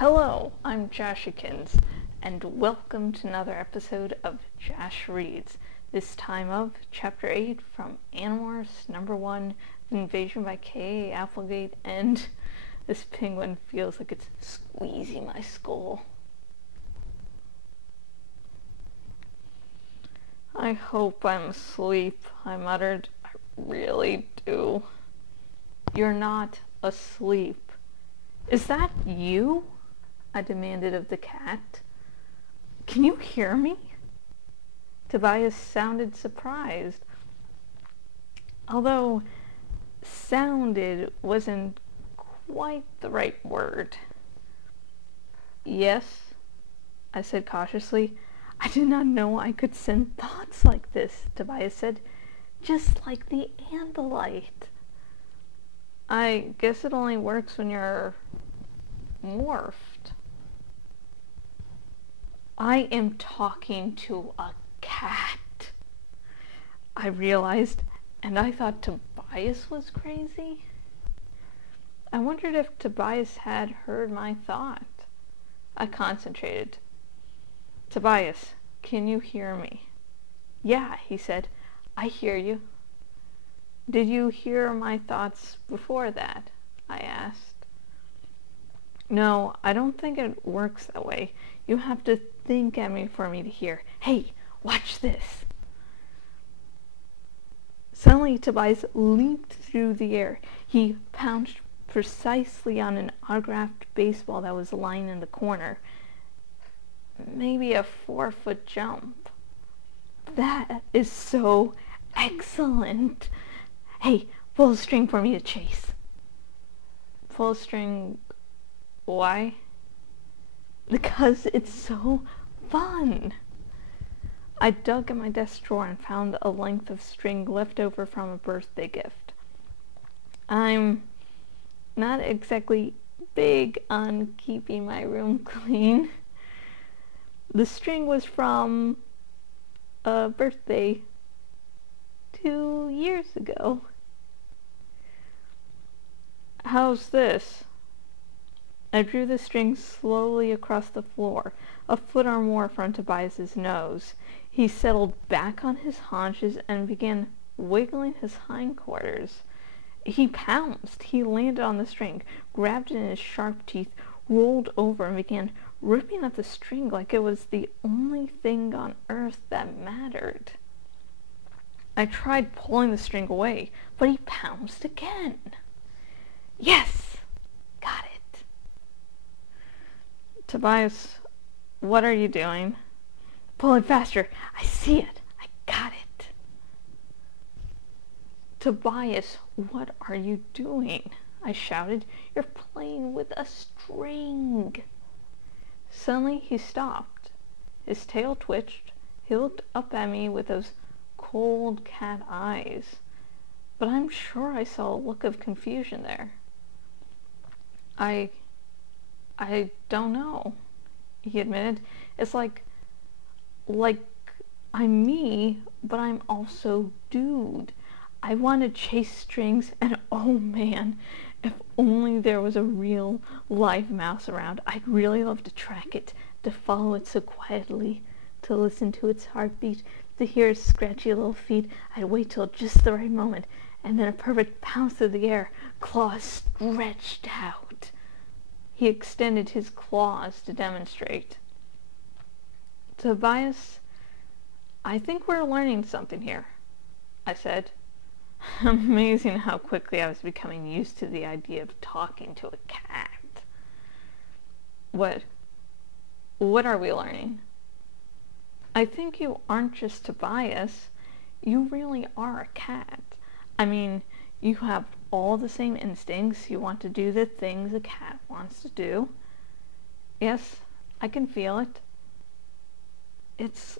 Hello, I'm Jashikins, and welcome to another episode of Jash Reads, this time of Chapter 8 from Animorphs number 1, The Invasion by K.A. Applegate, and this penguin feels like it's squeezing my skull. I hope I'm asleep, I muttered. I really do. You're not asleep. Is that you? I demanded of the cat. Can you hear me? Tobias sounded surprised. Although sounded wasn't quite the right word. Yes, I said cautiously. I did not know I could send thoughts like this, Tobias said. Just like the Andalite. I guess it only works when you're morphed. I am talking to a cat, I realized, and I thought Tobias was crazy. I wondered if Tobias had heard my thought. I concentrated. Tobias, can you hear me? Yeah, he said, I hear you. Did you hear my thoughts before that? I asked. No, I don't think it works that way. You have to think at me for me to hear. Hey, watch this. Suddenly, Tobias leaped through the air. He pounced precisely on an autographed baseball that was lying in the corner. Maybe a 4-foot jump. That is so excellent. Hey, pull a string for me to chase. Pull a string. Why? Because it's so fun. I dug in my desk drawer and found a length of string left over from a birthday gift. I'm not exactly big on keeping my room clean. The string was from a birthday 2 years ago. How's this? I drew the string slowly across the floor, a foot or more from Tobias's nose. He settled back on his haunches and began wiggling his hindquarters. He pounced. He landed on the string, grabbed it in his sharp teeth, rolled over, and began ripping at the string like it was the only thing on earth that mattered. I tried pulling the string away, but he pounced again. Yes! Got it. Tobias, what are you doing? Pull it faster. I see it. I got it. Tobias, what are you doing? I shouted. You're playing with a string. Suddenly he stopped. His tail twitched. He looked up at me with those cold cat eyes. But I'm sure I saw a look of confusion there. I don't know, he admitted. It's like I'm me, but I'm also dude. I want to chase strings, and oh man, if only there was a real live mouse around. I'd really love to track it, to follow it so quietly, to listen to its heartbeat, to hear its scratchy little feet. I'd wait till just the right moment, and then a perfect pounce through the air, claws stretched out. He extended his claws to demonstrate. Tobias, I think we're learning something here, I said. Amazing how quickly I was becoming used to the idea of talking to a cat. What are we learning? I think you aren't just Tobias. You really are a cat. I mean, you have all the same instincts. You want to do the things a cat wants to do. Yes, I can feel it. It's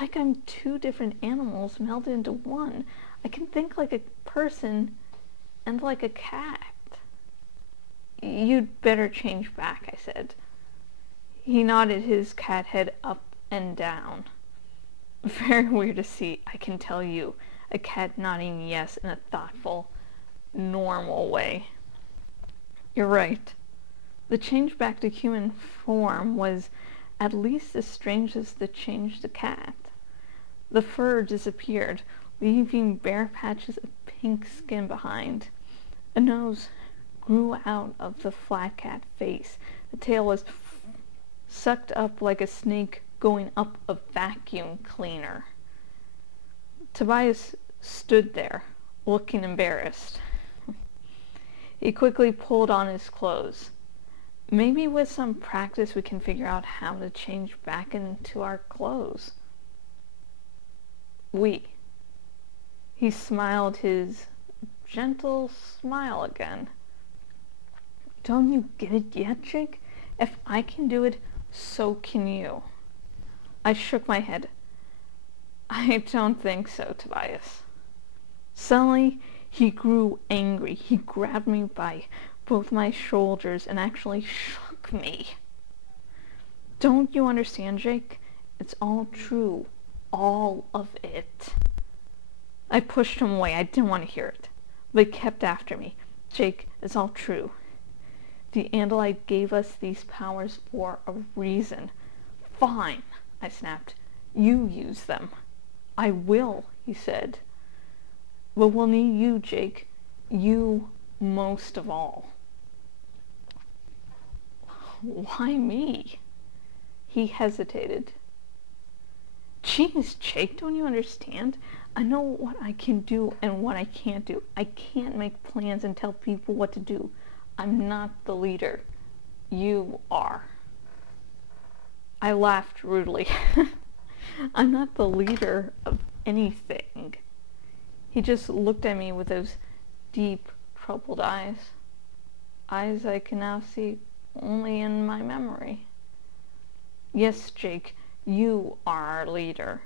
like I'm two different animals melded into one. I can think like a person and like a cat. You'd better change back, I said. He nodded his cat head up and down. Very weird to see, I can tell you. A cat nodding yes in a thoughtful, normal way. You're right. The change back to human form was at least as strange as the change to cat. The fur disappeared, leaving bare patches of pink skin behind. A nose grew out of the flat cat face. The tail was sucked up like a snake going up a vacuum cleaner. Tobias stood there, looking embarrassed. He quickly pulled on his clothes. Maybe with some practice we can figure out how to change back into our clothes. He smiled his gentle smile again. Don't you get it yet, Jake? If I can do it, so can you. I shook my head. I don't think so, Tobias. Suddenly, he grew angry. He grabbed me by both my shoulders and actually shook me. Don't you understand, Jake? It's all true. All of it. I pushed him away. I didn't want to hear it. But he kept after me. Jake, it's all true. The Andalite gave us these powers for a reason. Fine, I snapped. You use them. I will, he said. But we'll need you, Jake. You most of all. Why me? He hesitated. Jeez, Jake, don't you understand? I know what I can do and what I can't do. I can't make plans and tell people what to do. I'm not the leader. You are. I laughed rudely. I'm not the leader of anything. He just looked at me with those deep, troubled eyes. Eyes I can now see only in my memory. Yes, Jake, you are our leader.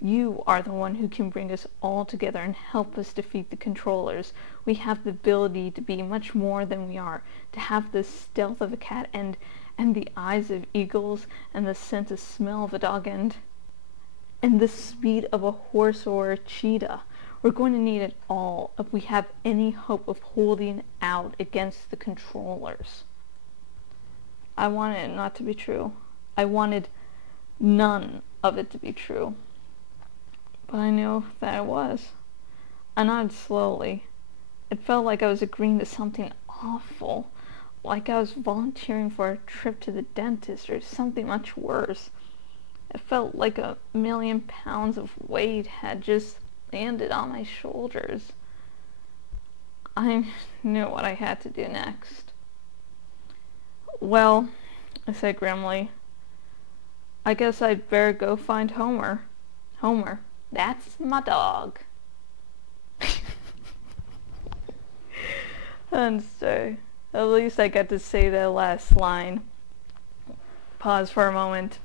You are the one who can bring us all together and help us defeat the controllers. We have the ability to be much more than we are, to have the stealth of a cat and the eyes of eagles and the scent and smell of a dog and the speed of a horse or a cheetah. We're going to need it all if we have any hope of holding out against the controllers. I wanted it not to be true. I wanted none of it to be true. But I knew that it was. I nodded slowly. It felt like I was agreeing to something awful, like I was volunteering for a trip to the dentist or something much worse. It felt like 1,000,000 pounds of weight had just landed on my shoulders. I knew what I had to do next. Well, I said grimly, I guess I'd better go find Homer. Homer, that's my dog. And so, at least I got to say that last line. Pause for a moment,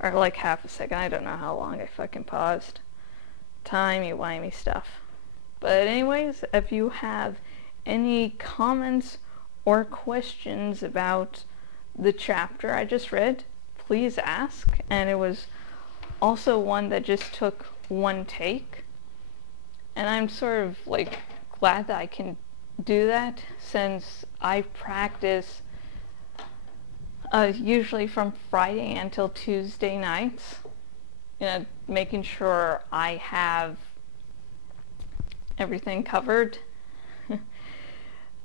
or like half a second. I don't know how long I fucking paused. Timey-wimey stuff. But anyways, if you have any comments or questions about the chapter I just read, please ask. And it was also one that just took one take. And I'm sort of like glad that I can do that, since I practice usually from Friday until Tuesday nights, you know, making sure I have everything covered.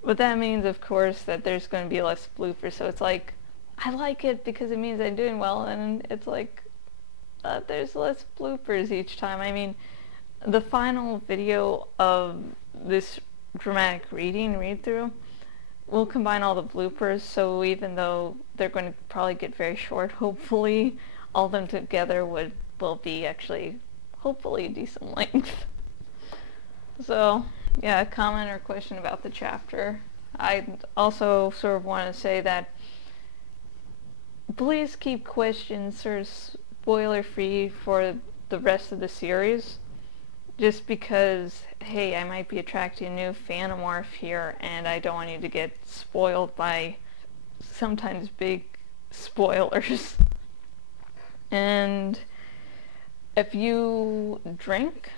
But that means, of course, that there's going to be less bloopers, so it's like, I like it because it means I'm doing well, and it's like, there's less bloopers each time. I mean, the final video of this dramatic read-through will combine all the bloopers, so even though they're going to probably get very short, hopefully all of them together will be actually hopefully a decent length. So yeah, comment or question about the chapter. I also sort of want to say that please keep questions sort of spoiler free for the rest of the series. Just because, hey, I might be attracting a new Animorph here, and I don't want you to get spoiled by sometimes big spoilers. And if you drink,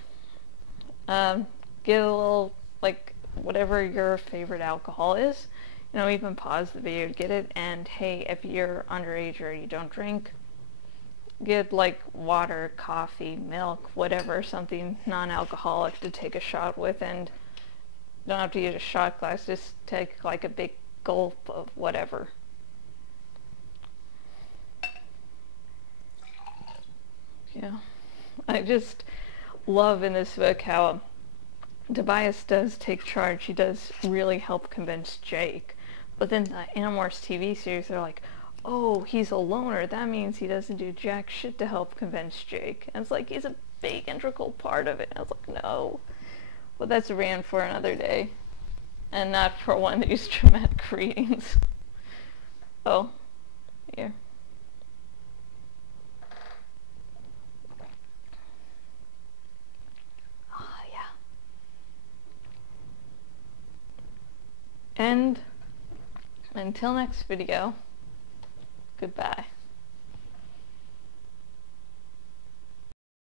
get a little, like, whatever your favorite alcohol is, You know, even pause the video to get it. And hey, if you're underage or you don't drink, get like water, coffee, milk, whatever, something non-alcoholic to take a shot with, and you don't have to use a shot glass, just take like a big gulp of whatever. Yeah, I just love in this book how Tobias does take charge. He does really help convince Jake. But then the Animorphs TV series, they're like, oh, he's a loner. That means he doesn't do jack shit to help convince Jake. And it's like, he's a big integral part of it. And I was like, no. But that's a rant for another day. And not for one of these dramatic readings. Oh, here. And until next video, goodbye.